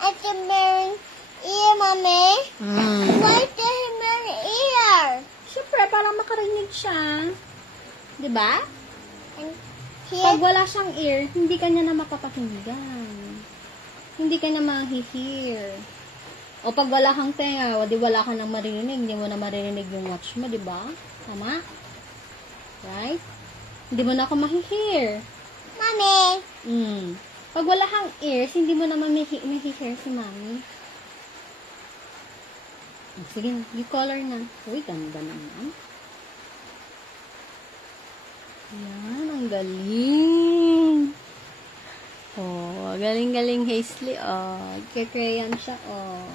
At the main ear, Mommy. Why the main ear? Siyempre, para makarinig siya. Diba? And Pag here, wala siyang ear, hindi ka niya na mapapakinggan. Hindi ka na ma-hear. O pag wala kang tenga, o di wala ka nang maririnig, hindi mo na maririnig yung watch mo, di ba? Tama? Right? Hindi mo na ako ma-hear. Mommy. Pag wala kang ears, hindi mo na ma-hear si mami. Sige, you color na. Uy, ganda naman. Yan, ang galing. Oh, galing-galing Hazley. Oh, kaya-crayon siya. Oh.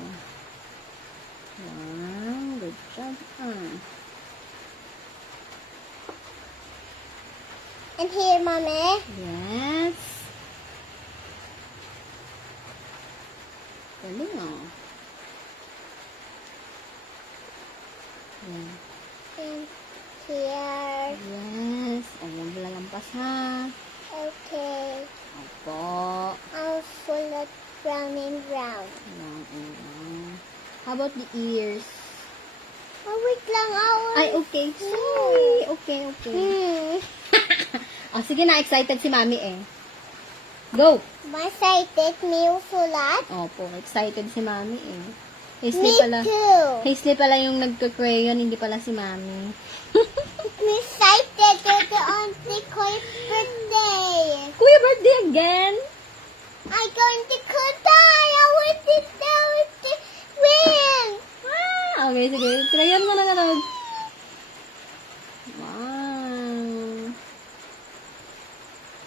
Wow, good job. And here, Mommy. Yes. Galing, oh. Yan. And here. Yes. Oh, huwag lalampas ha. Okay. Opo. I'll pull it round and round. Lang. How about the ears? Oh, wait lang. Ay, okay. Sorry. Okay. Oh, sige na. Excited si mami eh. Go! Excited me usulat. Opo, excited si mami eh. Me too. Hazley pala yung nagka-crayon, hindi pala si mami. Me excited to the auntie Koi's birthday. Kuya, birthday again? I'm going to cry. I want to win. Ah, okay, sige. Crayon mo na nanog. Wow.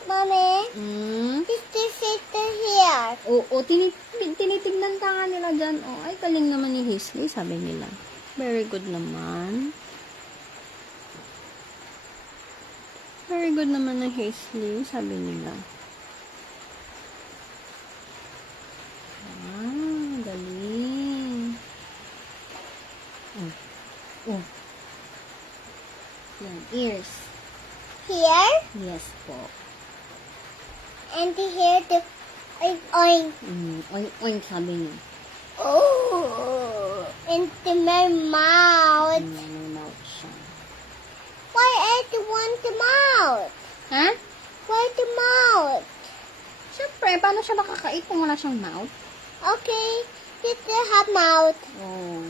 Mommy, Mm. is this it here? Oo, tinitignan ka nga nila dyan. Oh, ay, galing naman ni Hazley, sabi nila. Very good naman. Very good naman ng Hazley, sabi nila. Ah, galing. Oh. Yan, ears. Here Yes po. and here the oink. Oink, oink, sabi niya. Oh, into my mouth. May mouth siya. Why I want the mouth? Ha? Why the mouth? Siyempre, paano siya makakait kung wala siyang mouth? Okay, did they have mouth? Oh.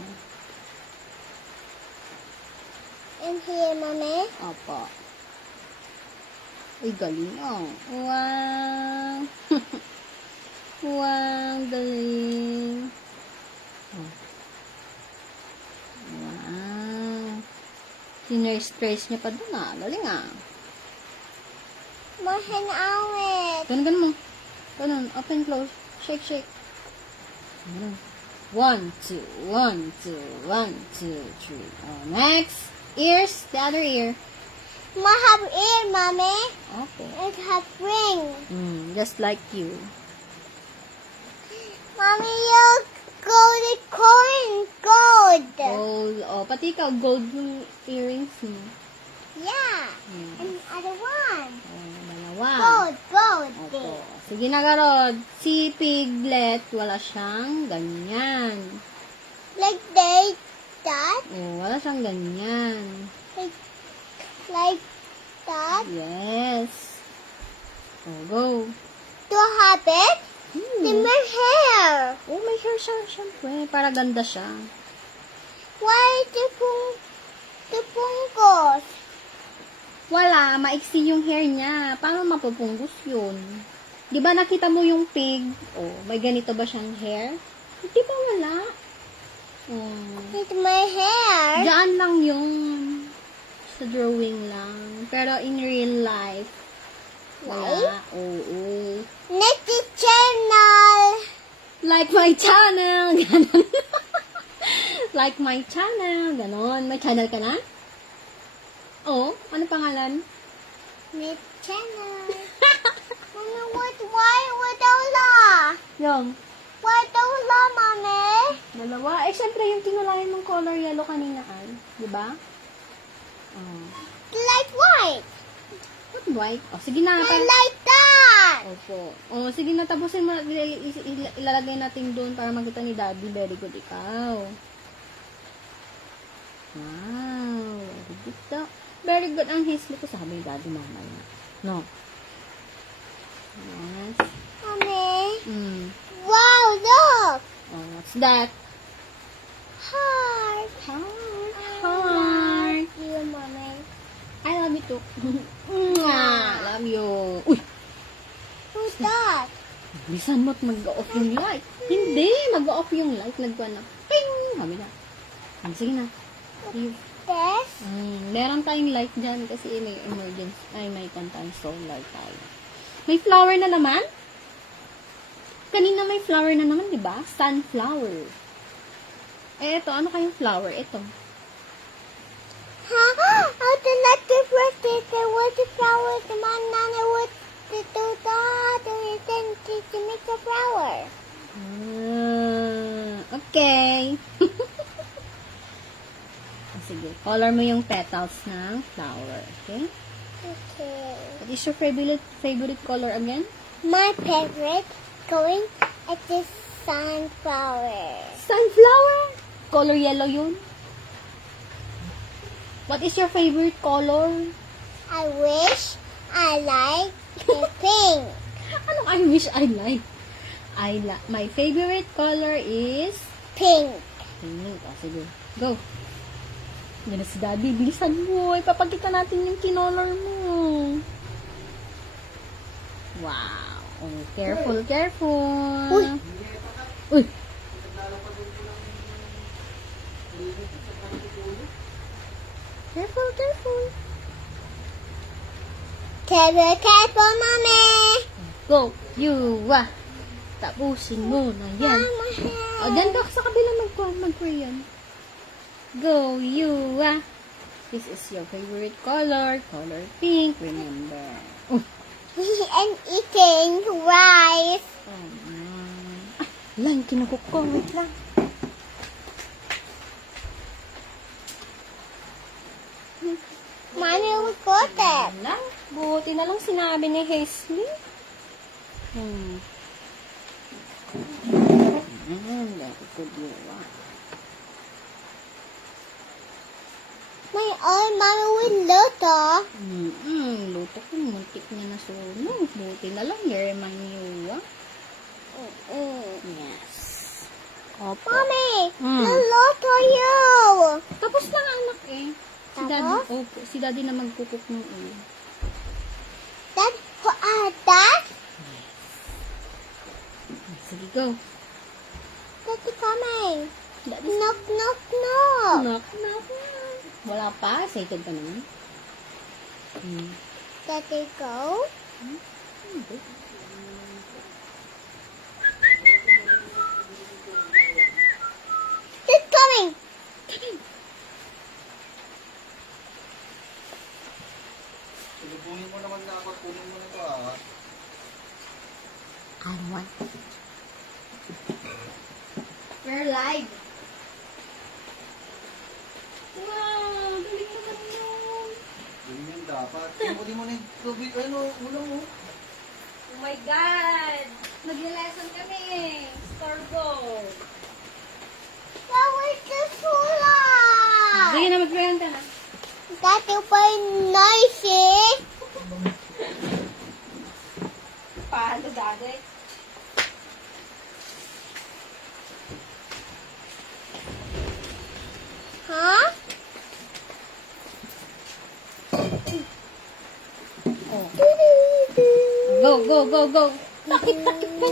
And here, Mommy. Opo. Ay, galing oh. Wow. Wow, galing. Oh. Wow. Sinner-stress niya pa dun ah. Galing ah. Mohan awit. Ganun mo. Ganun. Open, close. Shake, shake. Ganun. 1, 2, 1, 2, 1, 2, 3. Oh, next. Ears. The other ear. Ma have ear, Mommy. Okay. It have ring. Just like you. Mommy, you gold coin, gold. Gold. Oh, pati ikaw, gold yung earrings mo. Yeah. Hmm. And other one. Oh, dalawa. Gold. Opo. Sige na, Garod. Si Piglet, wala siyang ganyan. Like that. Oh, wala siyang ganyan. Like that. Yes. Oh, go. To have it. The my hair. Oh, may hair siya, syempre. Para ganda siya. Why the pungkos? Wala, maiksi yung hair niya. Paano mapupunggos yun? Di ba nakita mo yung pig? Oh, may ganito ba siyang hair? Di ba wala? Oh. It's my hair. Diyan lang yun. Sa drawing lang. Pero in real life, wala. Oo. Next channel. Like my channel. Ganon. Like my channel. Ganon. May channel ka na? Oo. Ano pangalan? Next channel. Mama, why wala? Yung. Why wala, Mommy? Dalawa. Eh, syempre yung tinulayan mong color yellow kanina ay. Di ba? Oh. Like white. What white? Oh, sige na. I like that. that. Opo. O, sige na, tapusin mo. Ilalagay natin doon para makita ni Daddy. Very good ikaw. Wow. Very good daw. Very good ang history ko. Sabi ni Daddy mamaya. No. Yes. Mommy. Mm. Wow, look. Oh, what's that? Heart. Heart. Heart. You, Mommy. I love you too. Mwah! Love you. Uy! Who's that? Bilisan mo't mag-off yung light. Hindi! Mag-off yung light. Nagwa na. Ping! Sabi na. Sige na. Sige. This? Meron tayong light dyan kasi may emergency. Ay, may tayong solar tayo. May flower na naman? Kanina may flower na naman, di ba? Sunflower. Eh, ito. Ano kayong flower? Ito. Huh? How to let the first the water flower, the man nana would the to make the flower. Okay. Sige, color mo yung petals ng flower, okay? Okay. What is your favorite color again? My favorite going at the sunflower. Sunflower? Color yellow yun? What is your favorite color? I wish I like the pink. Anong I wish I like? My favorite color is Pink. pink. Oh, sige. Go. Yan na si Daddy. Bilisan mo. Ipapakita natin yung kinolor mo. Wow. Oh, careful, careful. Uy. Uy. Careful, careful. Careful, careful, mommy. Go. You, tapusin mo na yan. Mama, O, dyan ka sa kabila mag-crayon. Go, you, This is your favorite color. Color pink, remember. Oh, and eating rice. lang, kinukuk ko. Wait lang. Mommy will got it. Lang. Buti na lang sinabi ni Hazley. Very good, you, My own mommy will luto. Luto ko, muntik niya na sunog. Buti na lang, Yerman you, Yes. Opo. Mommy, Mm. luto you. Tapos lang anak eh. Si Daddy, Tapos? opo, si Daddy na magkukuk ng That, that, Sige, go. that's coming. Daddy, Knock, knock, knock. knock, knock. Wala pa, excited pa naman. Daddy go. It's coming. Silubungin mo naman na ako, kunin mo na ito I want. We're live. Wow, galing naman yun. Yun yun dapat. Di mo na yung tubig, ano, ulam mo. Oh my God! Nag-lesson kami. Storbo. That was the sula. Sige na, mag-prayan ka na. Daddy was noisy. Paano, Daddy? Huh? Oh. Go, go, go, go. Takip, takip ka.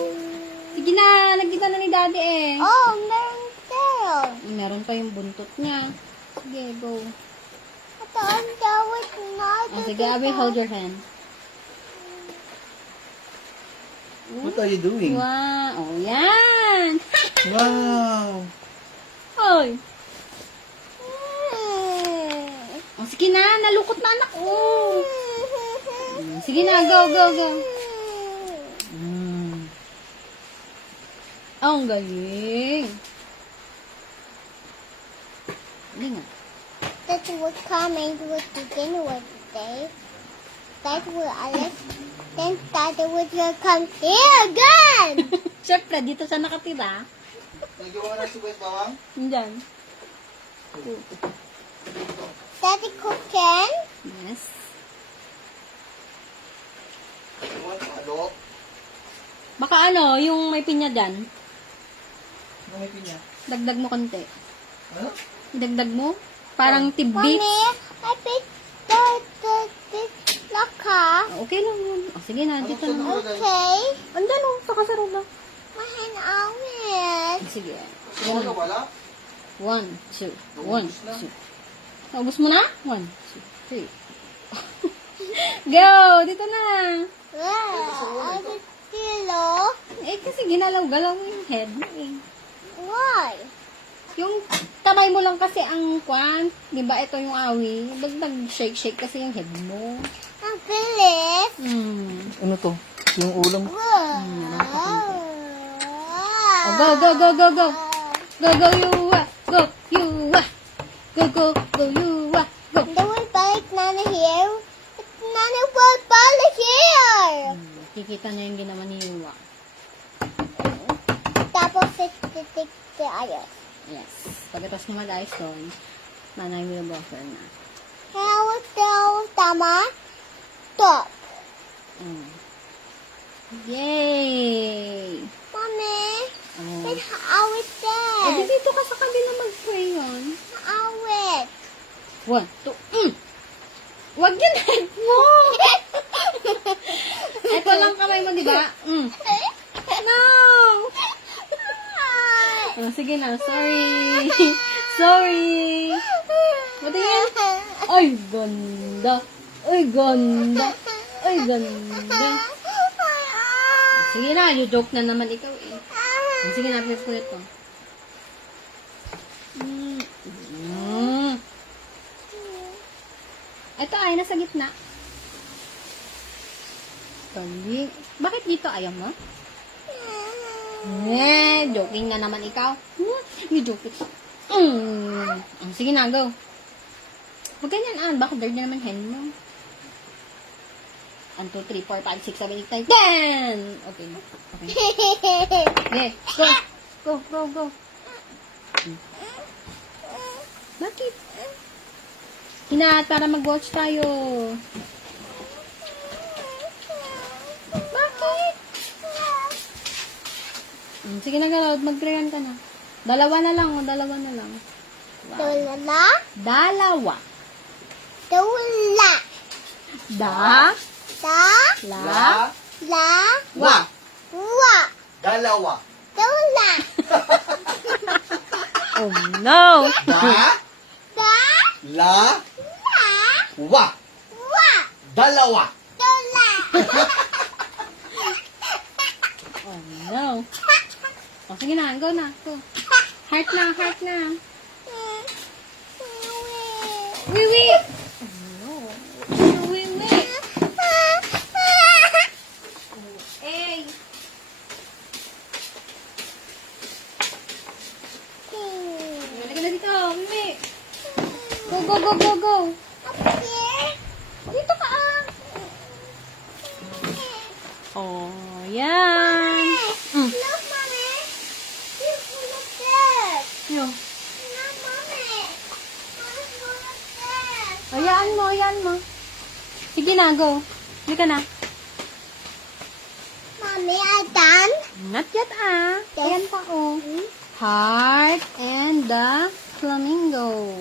Sige na, nagkita na ni Daddy eh. Oh, meron tail. Meron pa yung buntot niya. Sige, go. I thought that was not Oh, sige, Abby, hold your hand. What are you doing? Wow. Oh, yan. Wow! Hoy. Oh, sige na, nalukot na anak. Oh. Sige na, go, go, go. Oh, ang galing. Galing nga. That was coming with the dinner with today. That was Alice Then Daddy would come here again. Siyempre, dito siya nakatira. Nagawa ka na sibuyas bawang? Diyan. Daddy cooking. Yes. Iwan sa alok. Baka ano, yung may pinya dyan, Ano may pinya? dagdag mo konti. Ano? Dagdag mo? Parang tidbits. Mommy, I picked the laka. Okay lang yun. O, sige na, dito Ano na. sa Okay. Andan o, sa kasarola. My hand on it. Sige. Sino ka wala? 1, 2, 1, Naubos na. 2. Naubos mo na? 1, 2, 3. Go! Dito na. I picked kilo. Eh, kasi ginalaw-galaw mo yung head mo eh. Why? Yung kamay mo lang kasi ang kwan. Di ba ito yung awi? Nag-shake-shake kasi yung head mo. Ang bilis. Ano to? Yung ulam. Wow. Oh, go, go, go, go, go. Go, go, you, go, you, go, go, go, you, go. They will balik Nana here. Nana will balik here. Kikita niya yung ginawa ni Yuwa. Tapos titik the ayos. Yes. Pagkatapos niya mag-ayos doon, nanay will buffer na. Kaya was tama. Stop. Mm. Yay! Mommy, Oh. then awit Eh, di there. dito ka sa kabila mag-crayon. Awit. 1, 2, Wag yun head mo! Ito lang kamay mo, di ba? No! Oh, sige na, sorry. Sorry. Pati yan. Ay, ganda. Ay, ganda. Ay, ganda. Sige na, you joke na naman ikaw eh. Sige na, press ko ito. Ito ay nasa gitna. Galing. Bakit dito ayaw mo? Joking na naman ikaw. You joking. Sige na, go. Huwag ganyan, baka bird na naman hen mo. 1, 2, 3, 4, 5, 6, 7, 8, 9, 10! Okay. Okay, go. Go, go, go. Bakit? Para mag-watch tayo. Bakit? Sige na, galawad. Mag-crayon ka na. Dalawa na lang. Wow. Dula. Dalawa. Dula. Da. Da. La. La. Wa. Wa. Dalawa. Dula. Oh, no. Da. Da. La. La. Wa. Wa. Dalawa. Dula. Oh, no. Oh, sige na. Go na. Go. Heart na. Wiwi. Oh, no. Wiwi. Hey. Halika na dito. Wiwi. Go, go, go, go, go. Dito ka Oh, yan. Look, mommy. Look there. Yo. Look, mommy. Look there. Hayaan mo. Sige na, go. Halika na. Mommy, I done. Not yet, Yes. Ayan pa, oh. Heart and the flamingo.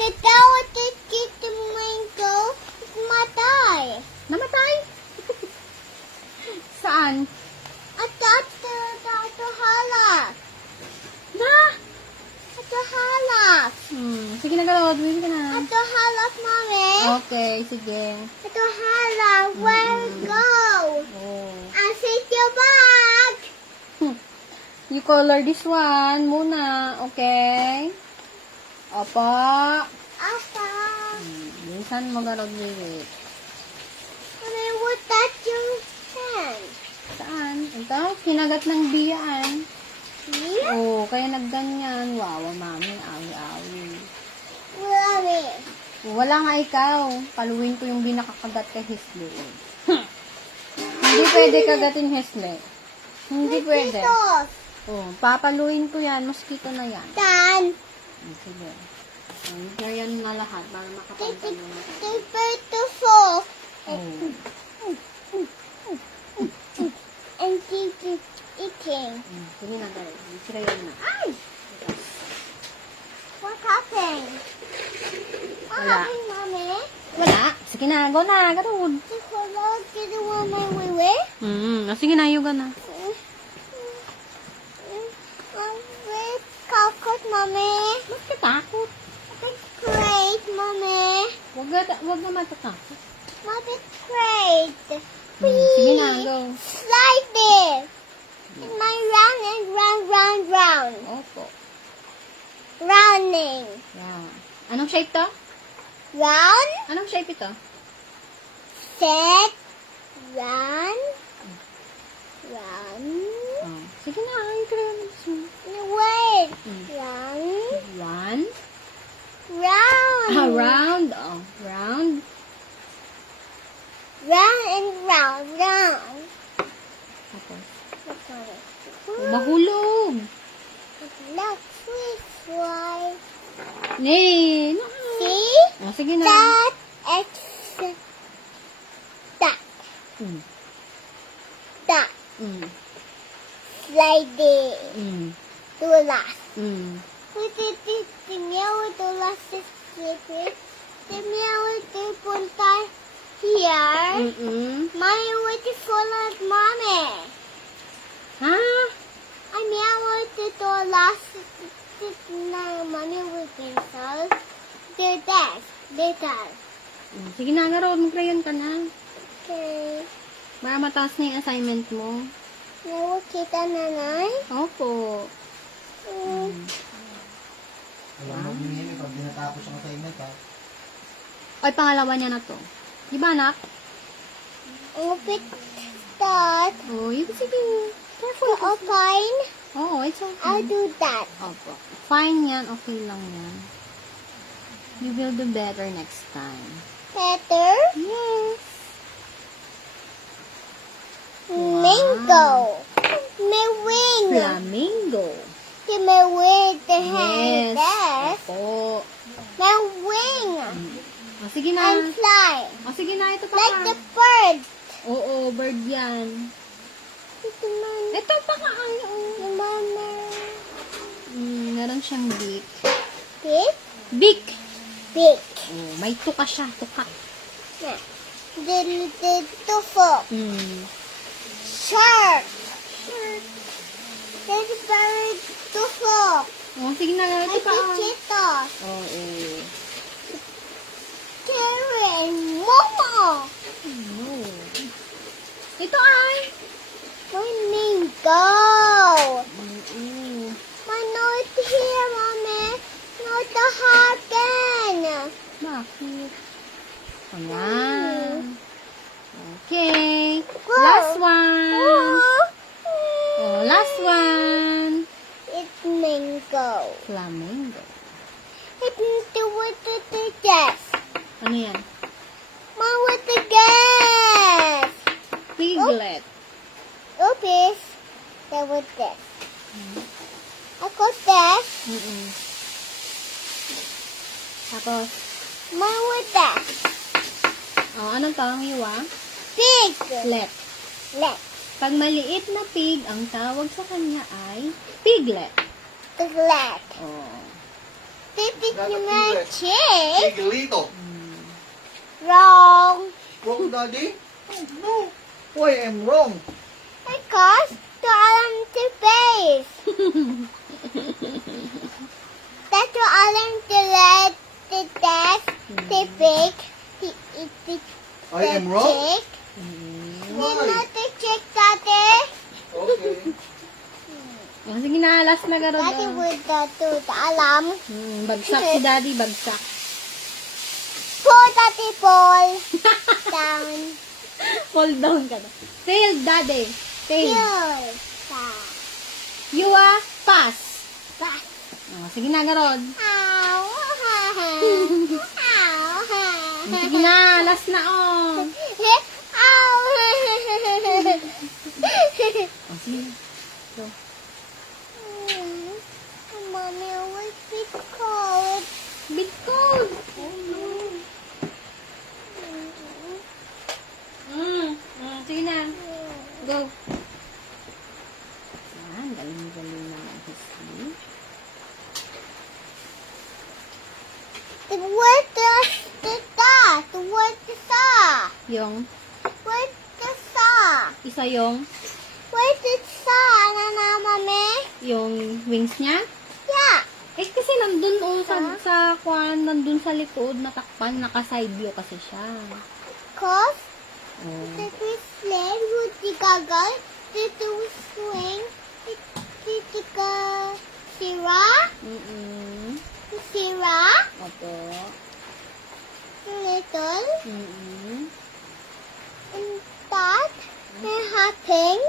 The dog that get the mango is matay. Namatay? Saan? At the halak. Na? At the halak. Sige na, galawad. Bili ka na. At the halak, mommy. Okay, sige. At the halak. Where we go? Oh. I see your bag. You color this one muna, okay? Opo. Apa? Bilisan mo, galawad. Bili. Mommy, what that your hand? Saan? Ito, kinagat ng biyaan. Here? Oh, kaya nagganyan. Wow, mami, awi-awi. Mommy. Wala nga ikaw. Paluin ko yung binakakagat kay Hisli. Hindi pwede kagatin, Hesle. Hindi pwede. Mosquitoes. Oh, papaluin ko yan. Mosquito na yan. Dan. Sige. Ganyan na lahat para makapagpalo na tayo. The beautiful. Oh. And keep eating. Sige na, dali. Sirayan na. Ay! What happened? What Wala. happened, Mommy? Wala. Sige na, go na. Garod. The hello didn't want my way. Sige na, yuga na. Where's Calcott, Mommy? Ba't katakot? It's great, Mommy. Wag na matatakot. Mommy, it's great. Sige na, go. Slide it. It's my round and round. Opo. Rounding. Yan. Anong shape to? Round, Anong shape ito? set, run, run. Oh. Sige na, ay, crayon. Wait. Mm. Run, One. round. Round. Oh, round. Round and round. Tapos. Look at it. Mahulog. Look, sweet boy. Nee. See? Oh, sige na. That, that, Mm. that. Mm. Sliding. Mm. To last. Mm. The meow to last is sleeping. The meow to punta here. Mm-mm. Mommy waiting for like mommy. Ha? I meow to the last. Now mommy waiting so. The desk. Sige na, Garod. Mag-crayon ka na. Okay. Para mataas na yung assignment mo. Now kita nanay. Opo. Alam mo, binili pag di natapos ang assignment, ha? Ay, pangalawa niya na to. Di ba, anak? Open that. Oh, sige. Careful. Fine. Oo, it's okay. I'll do that. Opo. Fine yan. Okay lang yan. You will do better next time. Better. Yes. Mango. My wing. Flamingo. My wing. The Yes. hand. Desk. Opo. My wing. O, sige na. And fly. O, sige na. Ito pa Like ka. the bird. Oo, bird yan. Ito man. Ito pa ka. Ay, The mama. meron siyang beak. Big. Beak. Big. Oh, may tuka siya. Tuka. The tufo. Shark. There's a bird tufo. Oh, sige na. Ito I pa. see cheetah. Oo. Terry and Momo. No. Ito ay. My mango. Oo. My note here, Mommy. Not the happen. Bakit? Ayan. Okay. Go. Last one. Oh, last one. It's mango. Flamingo. It's the with the desk. Ano yan? My with the gas. Piglet. Oops. That was this. I got this. Tapos, My with that. oh, anong tawag iwa? Big. Let. Let. Pag maliit na pig, ang tawag sa kanya ay piglet. The let. Oh. This is Dapat my piglet. chick. Piglito. Wrong. Wrong, Daddy? Oh, no. Why I'm wrong? Because to alarm the base. That's to alarm the let the desk, the big, the I am wrong? chick. Why? Not the chick, Daddy. Okay. Oh, sige na, last na garo. Daddy would do the alarm. Bagsak si daddy, bagsak. Pull, Daddy, pull. Down. Fall down ka na. Fail, daddy. Fail. Pull. You are pass. Back. Oh, sige na, garod. Ow. Ow. Sige na, last na, oh. Ow. O, sige. Go. Mommy, I want bit cold. Bit cold. Oh, no. Sige na. Go. Yan, galing-galing naman Hisley. What the that? What the sa? Yung, What the sa? isa yung, What the sa? Nana, mommy? yung wings niya. Yeah. Eh, kasi nandun sa kwan, nandun sa likod, natakpan, naka-side view kasi siya. Cause Oh. the sled would the gaggle, the swing, the sira, sira, Opo. little, Mm-mm. and that, and hopping,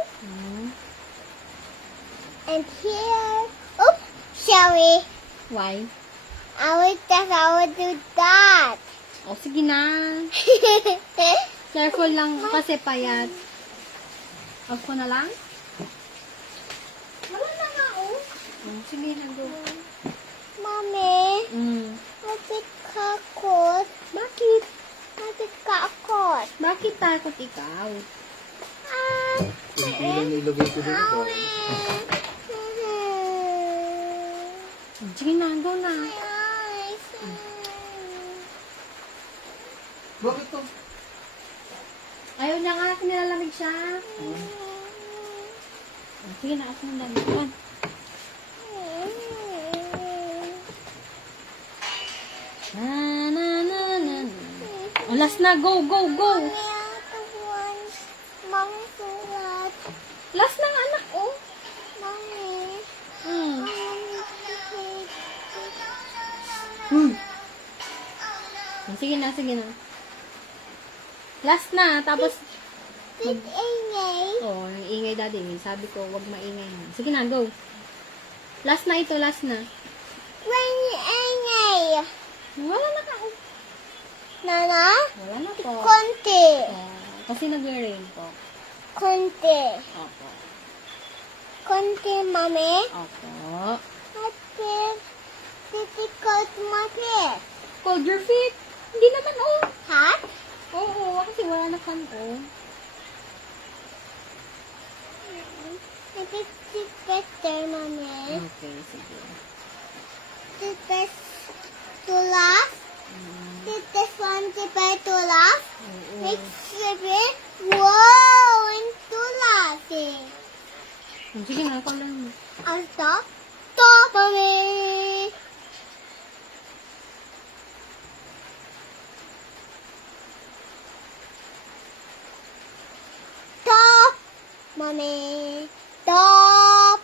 and here, oops, sorry, Why? I would do that. O, sige na. Careful lang kasi payat. Off ko na lang? Wala na nga, oh. Sige na, go. Mommy, mabit ka kot. Bakit? Mabit ka kot. Bakit takot ikaw? Hindi lang nilagay ko dito. Sige na, go na. My eyes. Bakit to? Ayaw niya nga, nilalamig siya. Sige na, ako ng damit. Come on. Na, na, na, na, na. O, last na. Go, go, go. Mommy, I don't want Mommy sulat. Last na nga, anak. Oh. Mommy, Mm. I want to take Sige na, sige na. Last na. Tapos, it ingay. oh, ang ingay daddy. Sabi ko, wag maingay na. Sige na, go. Last na ito, last na. When ingay. Wala na ka. Oh. Nana, Wala na po. konti. Kasi nag-rain po. Konti. Opo. Konti, Mommy. Opo. Happy. Difficult, Mommy. Cold your feet. Hindi naman, oh. Hot? Oo, kasi wala na kan, oh. Maybe it's better, Mommy. Okay, sige. The best to last. This one the best to last. Oo. Next it. Wow, and to last. Sige na, ako lang. I'll stop. Stop, Mommy. Stop, Mommy. Stop.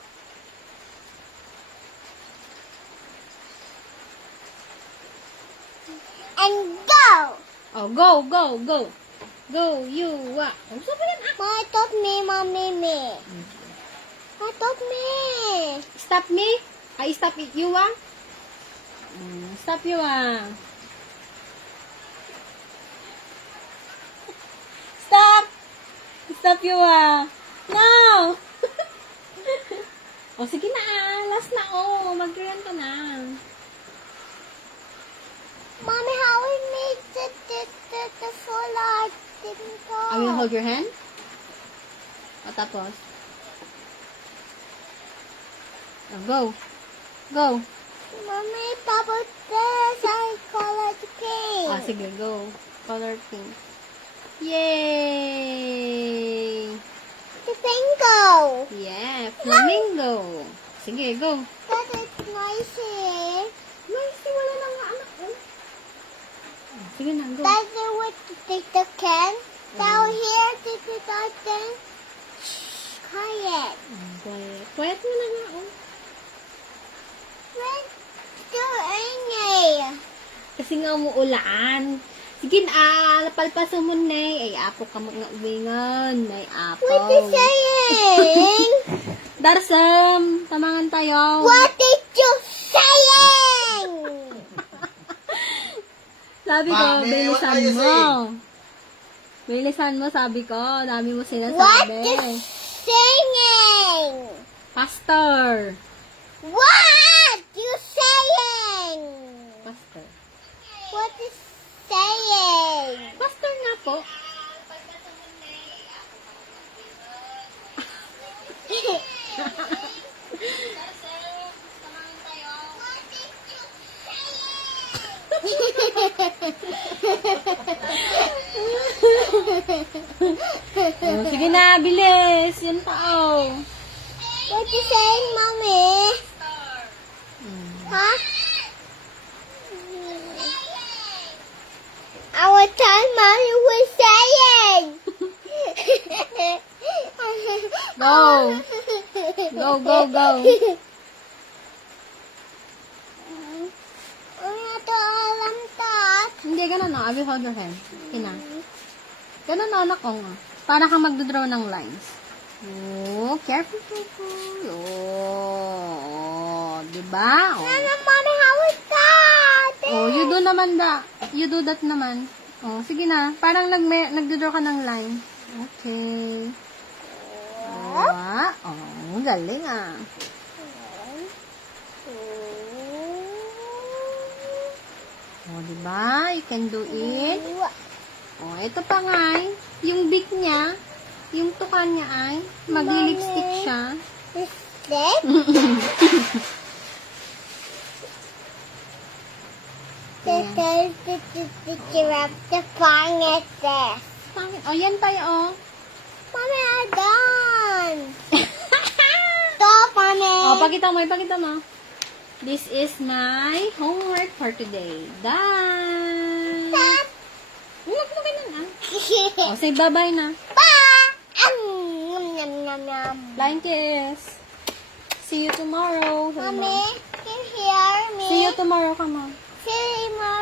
And go. Oh, go, go, go. Go, you, wa. Oh, sabi yan, ah. Mommy, stop me, Mommy, me. Stop me. Stop me. Ay, stop it, you, ah. Stop you, ah. Stop. Stop you, ah. No. O, sige na, ah. Last na, oh. Mag-run ka na. Mommy, how we made the solar didn't go? I will hold your hand. O, tapos. Oh, go. Go. Mommy, bubble this. I colored pink. Ah, sige, go. Color pink. Yay! The bingo. Yeah, flamingo. Sige, go. That is nice here. Nice, wala na nga anak. Oh. Sige na, go. That's the way to take the can. Down here, take the thing. Quiet. Quiet. Quiet mo na nga, oh. Let's do it. Kasi nga umuulan. Sige na, napalpaso mo na eh. Ay, apo ka mga uwingan. May apo. What you saying? Darsam, tamangan tayo. What did you saying? Sabi ko, Mami, what bilisan are you mo. saying? Bilisan mo, sabi ko. Dami mo What sinasabi. is singing? Pastor. What you saying? Pastor. What is saying? Pastor nga po. Oh, sige na, bilis. Yan tao. What you saying, mommy? Huh? I will tell mommy what's saying. Go. Go, go, go. Ano to alam tat? Hindi, ganun o. I will hold your hand. Kina. Ganun o, anak ko nga. Para kang magdodraw ng lines. Oh, careful, careful. Oh, diba? Oh. Ano, mommy, how is that? Oh, you do naman da. You do that naman. Oh, sige na. Parang nagdodraw ka ng line. Okay. Oh, galing ah. Oh, diba? You can do it. Oh, ito pa nga ay. Yung beak niya, yung tukan niya ay, mag-lipstick siya. Lip? The giraffe, the pangit this. Pangit. Oh, yan tayo, oh. Mommy, I'm done. Stop, mommy. Oh, pakita mo, ipakita mo. This is my homework for today. Done! Stop. Huwag mo ganun, ah. Oh, say bye-bye na. Bye. Yum, yum, yum, yum. Flying kiss. See you tomorrow. Mommy, can you hear me? See you tomorrow, come on. See you tomorrow.